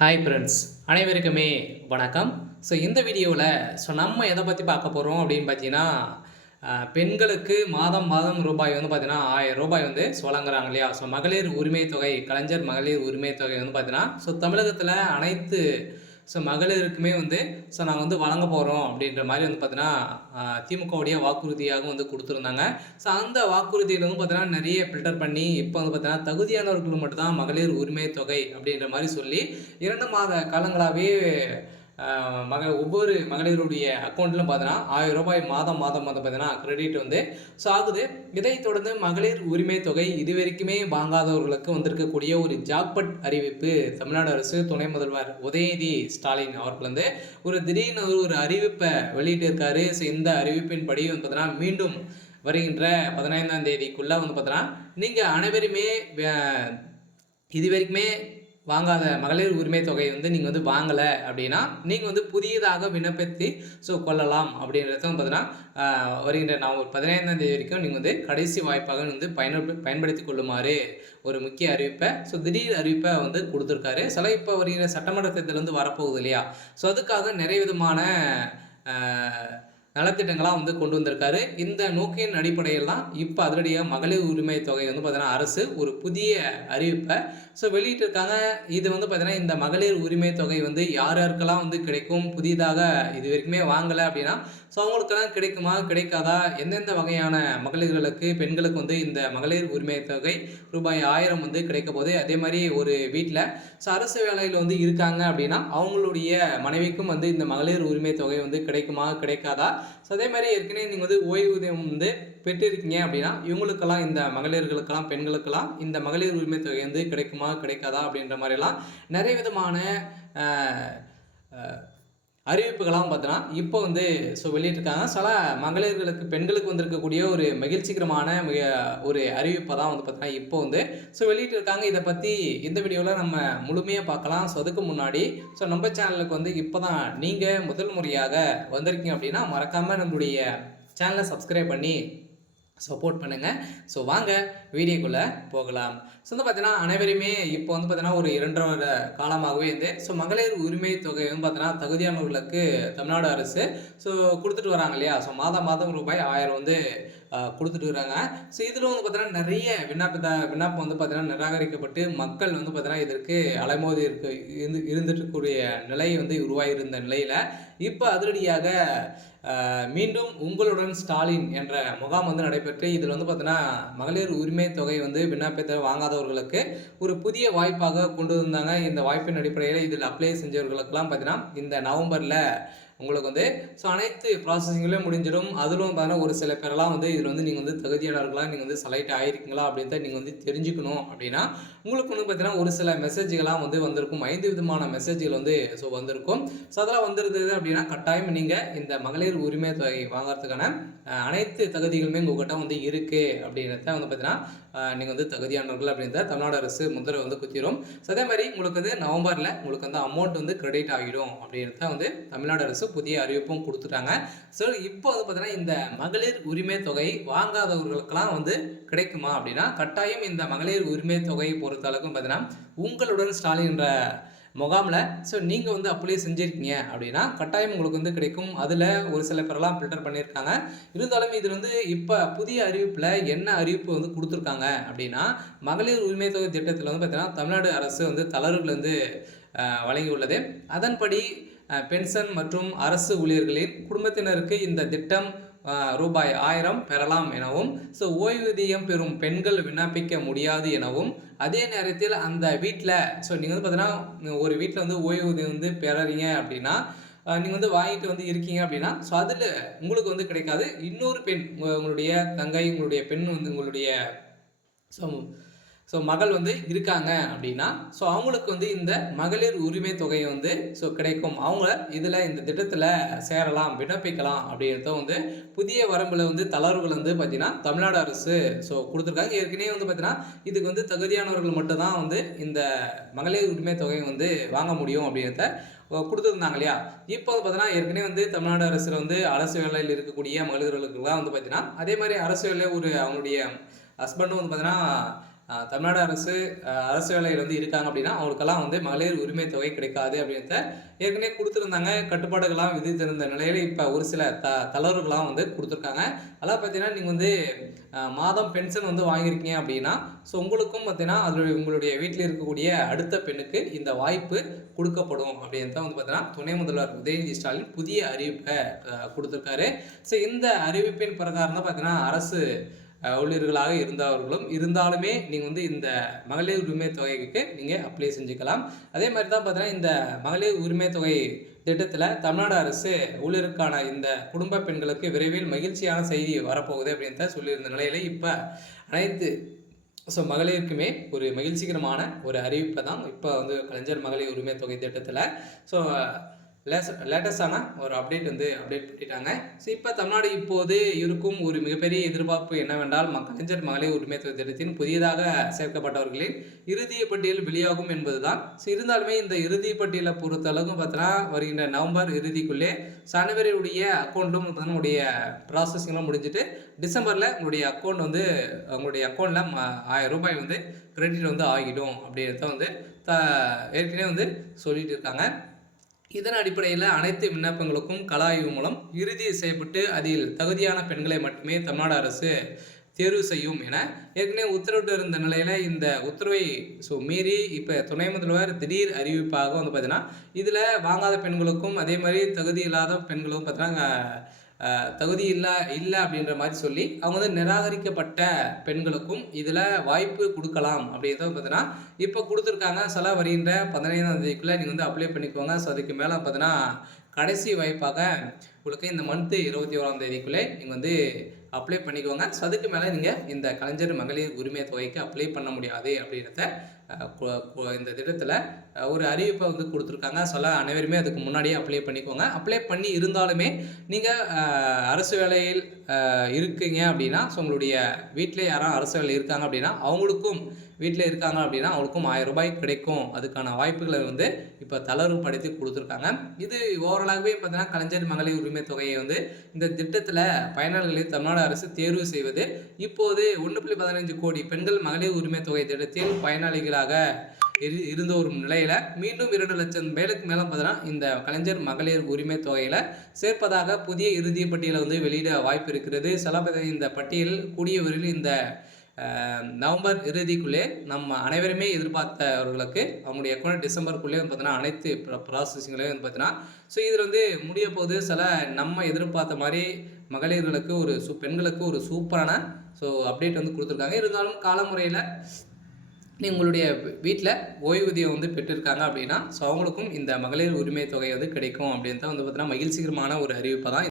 Hi friends, அனைவருக்குமே வணக்கம். இந்த வீடியோவில் நம்ம எதை பற்றி பார்க்க போகிறோம் அப்படின்னு பார்த்தீங்கன்னா, பெண்களுக்கு மாதம் மாதம் ரூபாய் வந்து பார்த்தீங்கன்னா ரூ. 1000 வந்து வழங்குறாங்க இல்லையா? மகளிர் உரிமை தொகை, கலைஞர் மகளிர் உரிமை தொகை வந்து பார்த்தீங்கன்னா, தமிழகத்தில் அனைத்து மகளிருக்குமே வந்து நாங்கள் வந்து வழங்க போகிறோம் அப்படின்ற மாதிரி வந்து பார்த்தீங்கன்னா, திமுகவுடைய வாக்குறுதியாக வந்து கொடுத்துருந்தாங்க. அந்த வாக்குறுதியில் வந்து பார்த்தீங்கன்னா, நிறைய ஃபில்டர் பண்ணி இப்போ வந்து பார்த்தீங்கன்னா, தகுதியானவர்களுக்கு மட்டும் தான் மகளிர் உரிமை தொகை அப்படின்ற மாதிரி சொல்லி 2 மாத காலங்களாகவே ஒவ்வொரு மகளிருடைய அக்கௌண்ட்லும் பார்த்தீங்கன்னா, ரூ. 1000 மாதம் மாதம் வந்து பார்த்தீங்கன்னா கிரெடிட் வந்து ஆகுது. இதைத் தொடர்ந்து மகளிர் உரிமை தொகை இதுவரைக்குமே வாங்காதவர்களுக்கு வந்திருக்கக்கூடிய ஒரு ஜாக்பாட் அறிவிப்பு தமிழ்நாடு அரசு துணை முதல்வர் உதயநிதி ஸ்டாலின் அவர்கள் வந்து ஒரு திடீர்னு ஒரு அறிவிப்பை வெளியிட்டிருக்காரு. இந்த அறிவிப்பின்படி வந்து பார்த்தீங்கன்னா, மீண்டும் வருகின்ற 15ஆம் தேதிக்குள்ள வந்து பார்த்தீங்கன்னா, நீங்க அனைவருமே இதுவரைக்குமே வாங்காத மகளிர் உரிமை தொகை வந்து நீங்கள் வந்து வாங்கலை அப்படின்னா, நீங்கள் வந்து புதியதாக விண்ணப்பித்து கொள்ளலாம் அப்படின்றத பார்த்தீங்கன்னா, வருகின்ற நவம்பர் 15ஆம் தேதி வரைக்கும் நீங்கள் வந்து கடைசி வாய்ப்பாக வந்து பயன்படுத்தி கொள்ளுமாறு ஒரு முக்கிய அறிவிப்பை திடீர் அறிவிப்பை வந்து கொடுத்துருக்காரு. இப்போ வருகிற சட்டமன்ற தேர்தல் வந்து வரப்போகுது இல்லையா? அதுக்காக நிறைய விதமான நலத்திட்டங்களாக வந்து கொண்டு வந்திருக்காரு. இந்த நோக்கின் அடிப்படையில் தான் இப்போ அதிரடியாக மகளிர் உரிமை தொகை வந்து பார்த்தீங்கன்னா, அரசு ஒரு புதிய அறிவிப்பை வெளியிட்டிருக்காங்க. இது வந்து பார்த்தீங்கன்னா, இந்த மகளிர் உரிமை தொகை வந்து யார் யாருக்கெல்லாம் வந்து கிடைக்கும், புதிதாக இது வரைக்குமே வாங்கலை அப்படின்னா அவங்களுக்கெல்லாம் கிடைக்குமா, கிடைக்காதா, எந்தெந்த வகையான மகளிர்களுக்கு, பெண்களுக்கு வந்து இந்த மகளிர் உரிமை தொகை ரூபாய் 1000 வந்து கிடைக்க போகுது. அதே மாதிரி ஒரு வீட்டில் அரசு வேலையில் வந்து இருக்காங்க அப்படின்னா அவங்களுடைய மனைவிக்கும் வந்து இந்த மகளிர் உரிமை தொகை வந்து கிடைக்குமா, கிடைக்காதா. அதே மாதிரி ஏற்கனவே நீங்கள் வந்து ஓய்வூதியம் வந்து பெற்றிருக்கீங்க அப்படின்னா இவங்களுக்கெல்லாம், இந்த மகளிர்களுக்கெல்லாம், பெண்களுக்கெல்லாம் இந்த மகளிர் உரிமை தொகை வந்து கிடைக்குமா, கிடைக்காதா அப்படின்ற மாதிரிலாம் நிறைய விதமான அறிவிப்புகளாம் பார்த்தோன்னா இப்போ வந்து வெளியிட்டிருக்காங்க. சில மகளிர்களுக்கு, பெண்களுக்கு வந்திருக்கக்கூடிய ஒரு மகிழ்ச்சிகரமான ஒரு அறிவிப்பை தான் வந்து பார்த்தீங்கன்னா இப்போ வந்து வெளியிட்டிருக்காங்க. இதை பற்றி இந்த வீடியோவில் நம்ம முழுமையாக பார்க்கலாம். அதுக்கு முன்னாடி நம்ம சேனலுக்கு வந்து இப்போ தான் நீங்கள் முதல் முறையாக வந்திருக்கீங்க அப்படின்னா மறக்காமல் நம்மளுடைய சேனலை சப்ஸ்கிரைப் பண்ணி சப்போர்ட் பண்ணுங்கள். வாங்க வீடியோக்குள்ளே போகலாம். வந்து பார்த்தீங்கன்னா, அனைவருமே இப்போ வந்து பார்த்தீங்கன்னா ஒரு 2 வருட காலமாகவே வந்து மகளிர் உரிமை தொகை வந்து பார்த்தீங்கன்னா, தகுதியானவர்களுக்கு தமிழ்நாடு அரசு கொடுத்துட்டு வராங்க இல்லையா? மாதம் மாதம் ரூபாய் 1000 வந்து கொடுத்துட்டு வராங்க. இதில் வந்து பார்த்தீங்கன்னா, நிறைய விண்ணப்பம் வந்து பார்த்தீங்கன்னா நிராகரிக்கப்பட்டு மக்கள் வந்து பார்த்தீங்கன்னா, இதற்கு அலைமோதி இருந்துட்டு இருக்கக்கூடிய நிலை வந்து உருவாகியிருந்த நிலையில் இப்போ அதிரடியாக மீண்டும் உங்களுடன் ஸ்டாலின் என்ற முகாம் வந்து நடைபெற்று இதில் வந்து பார்த்தீங்கன்னா, மகளிர் உரிமை தொகை வந்து விண்ணப்பத்தை வாங்காதவர்களுக்கு ஒரு புதிய வாய்ப்பாக கொண்டு வந்தாங்க. இந்த வாய்ப்பின் அடிப்படையில் இதில் அப்ளை செஞ்சவர்களுக்கெல்லாம் பார்த்தீங்கன்னா, இந்த நவம்பரில் உங்களுக்கு வந்து அனைத்து ப்ராசஸிங்லேயும் முடிஞ்சிடும். அதிலும் பார்த்தீங்கன்னா, ஒரு சில பேரெல்லாம் வந்து இதில் வந்து நீங்கள் வந்து தகுதியானவர்களாக நீங்கள் வந்து செலக்ட் ஆகிருக்கீங்களா அப்படின்றத நீங்கள் வந்து தெரிஞ்சுக்கணும் அப்படின்னா உங்களுக்கு வந்து பார்த்தீங்கன்னா, ஒரு சில மெசேஜ்கள்லாம் வந்து வந்திருக்கும். 5 விதமான மெசேஜ்கள் வந்து வந்திருக்கும். அதெல்லாம் வந்துருந்தது அப்படின்னா கட்டாயம் நீங்கள் இந்த மகளிர் உரிமை தொகை வாங்குறதுக்கான அனைத்து தகுதிகளுமே உங்கள்கிட்ட வந்து இருக்குது அப்படின்றத வந்து பார்த்தீங்கன்னா, நீங்கள் வந்து தகுதியானவர்கள் அப்படின்றத தமிழ்நாடு அரசு முத்திரை வந்து குத்திரும். அதே மாதிரி உங்களுக்கு வந்து நவம்பரில் உங்களுக்கு வந்து அமௌண்ட் வந்து கிரெடிட் ஆகிடும் அப்படின்றத வந்து தமிழ்நாடு அரசு புதிய அறிவிப்பும் கொடுத்துட்டாங்க. இப்போ வந்து பார்த்தீங்கன்னா, இந்த மகளிர் உரிமை தொகை வாங்காதவர்களுக்கெல்லாம் வந்து கிடைக்குமா அப்படின்னா கட்டாயம் இந்த மகளிர் உரிமை தொகையை பொறுத்த அளவுக்கு பார்த்தீங்கன்னா, உங்களுடன் ஸ்டாலின் என்ற முகாமில் நீங்கள் வந்து அப்ளை செஞ்சுருக்கீங்க அப்படின்னா கட்டாயம் உங்களுக்கு வந்து கிடைக்கும். அதில் ஒரு சில பேரெல்லாம் ஃபில்டர் பண்ணியிருக்காங்க. இருந்தாலும் இதில் வந்து இப்போ புதிய அறிவிப்பில் என்ன அறிவிப்பு வந்து கொடுத்துருக்காங்க அப்படின்னா, மகளிர் உரிமை தொகை திட்டத்தில் வந்து பார்த்தீங்கன்னா, தமிழ்நாடு அரசு வந்து தளர்வுகள் வந்து வழங்கியுள்ளது. அதன்படி பென்ஷன் மற்றும் அரசு ஊழியர்களின் குடும்பத்தினருக்கு இந்த திட்டம் ரூபாய் 1000 பெறலாம் எனவும் ஓய்வூதியம் பெறும் பெண்கள் விண்ணப்பிக்க முடியாது எனவும், அதே நேரத்தில் அந்த வீட்டில் நீங்கள் வந்து பார்த்தீங்கன்னா, ஒரு வீட்டில் வந்து ஓய்வூதியம் வந்து பெறறீங்க அப்படின்னா நீங்கள் வந்து வாங்கிட்டு வந்து இருக்கீங்க அப்படின்னா அதில் உங்களுக்கு வந்து கிடைக்காது. இன்னொரு பெண், உங்களுடைய தங்கை, உங்களுடைய பெண் வந்து உங்களுடைய மகள் வந்து இருக்காங்க அப்படின்னா அவங்களுக்கு வந்து இந்த மகளிர் உரிமை தொகை வந்து கிடைக்கும். அவங்க இதில் இந்த திட்டத்தில் சேரலாம், விண்ணப்பிக்கலாம் அப்படின்றத வந்து புதிய வரம்பில் வந்து தளர்வுகள் வந்து பார்த்தீங்கன்னா தமிழ்நாடு அரசு கொடுத்துருக்காங்க. ஏற்கனவே வந்து பார்த்தீங்கன்னா, இதுக்கு வந்து தகுதியானவர்கள் மட்டும்தான் வந்து இந்த மகளிர் உரிமை தொகை வந்து வாங்க முடியும் அப்படின்றத கொடுத்துருந்தாங்க இல்லையா? இப்போ வந்து பார்த்தீங்கன்னா, ஏற்கனவே வந்து தமிழ்நாடு அரசில் வந்து அரசு வேலையில் இருக்கக்கூடிய மகளிர்களுக்கெல்லாம் வந்து பார்த்தீங்கன்னா, அதே மாதிரி அரசு வேலையில் அவங்களுடைய ஹஸ்பண்டும் வந்து பார்த்தீங்கன்னா தமிழ்நாடு அரசு வேலையில் வந்து இருக்காங்க அப்படின்னா அவங்களுக்கெல்லாம் வந்து மகளிர் உரிமை தொகை கிடைக்காது அப்படின்றத ஏற்கனவே கொடுத்துருந்தாங்க. கட்டுப்பாடுகள்லாம் விதித்திருந்த நிலையில இப்போ ஒரு சில தளர்வுகள்லாம் வந்து கொடுத்துருக்காங்க. அதெல்லாம் பார்த்தீங்கன்னா நீங்கள் வந்து மாதம் பென்ஷன் வந்து வாங்கியிருக்கீங்க அப்படின்னா ஸோ உங்களுக்கும் பார்த்தீங்கன்னா அதில் உங்களுடைய வீட்டில் இருக்கக்கூடிய அடுத்த பெண்ணுக்கு இந்த வாய்ப்பு கொடுக்கப்படும் அப்படின்றத வந்து பார்த்தீங்கன்னா துணை முதல்வர் உதயநிதி ஸ்டாலின் புதிய அறிவிப்பை கொடுத்துருக்காரு. ஸோ இந்த அறிவிப்பின் பிரகாரம் தான் பார்த்தீங்கன்னா அரசு ஊழியர்களாக இருந்தாலுமே நீங்கள் வந்து இந்த மகளிர் உரிமை தொகைக்கு நீங்கள் அப்ளை செஞ்சுக்கலாம். அதே மாதிரி தான் பார்த்தீங்கன்னா இந்த மகளிர் உரிமை தொகை திட்டத்தில் தமிழ்நாடு அரசு ஊழியருக்கான இந்த குடும்ப பெண்களுக்கு விரைவில் மகிழ்ச்சியான செய்தி வரப்போகுது அப்படின்றத சொல்லியிருந்த நிலையில இப்போ அனைத்து மகளிருக்குமே ஒரு மகிழ்ச்சிகரமான ஒரு அறிவிப்பை தான் இப்போ வந்து கலைஞர் மகளிர் உரிமை தொகை திட்டத்தில் ஸோ லேட்டஸ்டான ஒரு அப்டேட் பண்ணிட்டாங்க. ஸோ இப்போ தமிழ்நாடு இப்போது இருக்கும் ஒரு மிகப்பெரிய எதிர்பார்ப்பு என்னவென்றால் கலைஞர் மகளிர் உரிமை தொகை திட்டத்தின் புதியதாக சேர்க்கப்பட்டவர்களின் இறுதிய பட்டியல் வெளியாகும் என்பதுதான். ஸோ இருந்தாலுமே இந்த இறுதி பட்டியலை பொறுத்தளவுக்கு பார்த்தோன்னா வருகின்ற நவம்பர் இறுதிக்குள்ளே அனைவருடைய அக்கௌண்ட்டும் உங்களுடைய ப்ராசஸிங்லாம் முடிஞ்சுட்டு டிசம்பரில் உங்களுடைய அக்கௌண்ட்டில் 1000 ரூபாய் வந்து கிரெடிட் வந்து ஆகிடும் அப்படின்றத வந்து ஏற்கனவே வந்து சொல்லிட்டு இருக்காங்க. இதன் அடிப்படையில் அனைத்து விண்ணப்பங்களுக்கும் கள ஆய்வு மூலம் இறுதி செய்யப்பட்டு அதில் தகுதியான பெண்களை மட்டுமே தமிழ்நாடு அரசு தேர்வு செய்யும் என ஏற்கனவே உத்தரவிட்டு இருந்த நிலையில் இந்த உத்தரவை மீறி இப்போ துணை முதல்வர் திடீர் அறிவிப்பாக வந்து பார்த்தீங்கன்னா இதில் வாங்காத பெண்களுக்கும் அதே மாதிரி தகுதி இல்லாத பெண்களுக்கும் பார்த்தீங்கன்னா தகுதி இல்லை அப்படின்ற மாதிரி சொல்லி அவங்க வந்து நிராகரிக்கப்பட்ட பெண்களுக்கும் இதில் வாய்ப்பு கொடுக்கலாம் அப்படின்றத பார்த்தீங்கன்னா இப்போ கொடுத்துருக்காங்க. வருகின்ற 15ஆம் தேதிக்குள்ளே நீங்கள் வந்து அப்ளை பண்ணிக்கோங்க. ஸோ அதுக்கு மேலே பார்த்தீங்கன்னா கடைசி வாய்ப்பாக உங்களுக்கு இந்த மந்த்து 21ஆம் தேதிக்குள்ளே நீங்கள் வந்து அப்ளை பண்ணிக்கோங்க. ஸோ அதுக்கு மேலே நீங்கள் இந்த கலைஞர் மகளிர் உரிமை தொகைக்கு அப்ளை பண்ண முடியாது அப்படின்றத இந்த திட்டத்தில் ஒரு அறிவிப்பை வந்து கொடுத்துருக்காங்க. அனைவருமே அதுக்கு முன்னாடியே அப்ளை பண்ணிக்கோங்க. அப்ளை பண்ணி இருந்தாலுமே நீங்கள் அரசு வேலையில் இருக்கீங்க அப்படின்னா ஸோ உங்களுடைய வீட்டில் யாரும் அரசு வேலையில் இருக்காங்க அப்படின்னா அவங்களுக்கும் வீட்டில் இருக்காங்க அப்படின்னா அவங்களுக்கும் 1000 ரூபாய் கிடைக்கும். அதுக்கான வாய்ப்புகளை வந்து இப்போ தளர்வுபடுத்தி கொடுத்துருக்காங்க. இது ஓவராலாகவே பார்த்தீங்கன்னா கலைஞர் மகளிர் உரிமை தொகையை வந்து இந்த திட்டத்தில் பயனாளிகளை தமிழ்நாடு அரசு தேர்வு செய்வது இப்போது 1.15 கோடி பெண்கள் மகளிர் உரிமை தொகை திட்டத்தில் பயனாளிகளாக இருந்த ஒரு நிலையில மீண்டும் 2 லட்சம் பேருக்கு மேலே பார்த்தீங்கன்னா இந்த கலைஞர் மகளிர் உரிமை தொகையில சேர்ப்பதாக புதிய இறுதி பட்டியலை வந்து வெளியிட வாய்ப்பு இருக்கிறது. இந்த பட்டியல் கூடிய விரைவில் இந்த நவம்பர் இறுதிக்குள்ளே நம்ம அனைவருமே எதிர்பார்த்தவர்களுக்கு அவங்களுடைய அக்கௌண்ட் டிசம்பருக்குள்ளே வந்து பார்த்தீங்கன்னா அனைத்து ப்ராசஸிங்களையும் வந்து பார்த்தீங்கன்னா இதில் வந்து முடிய போது நம்ம எதிர்பார்த்த மாதிரி மகளிர்களுக்கு பெண்களுக்கு ஒரு சூப்பரான அப்டேட் வந்து கொடுத்துருக்காங்க. இருந்தாலும் காலமுறையில் உங்களுடைய வீட்டில் ஓய்வூதியம் வந்து பெற்றிருக்காங்க அப்படின்னா அவங்களுக்கும் இந்த மகளிர் உரிமை தொகை வந்து கிடைக்கும் அப்படின்றத வந்து பார்த்தீங்கன்னா மகிழ்ச்சிகரமான ஒரு அறிவிப்பை தான்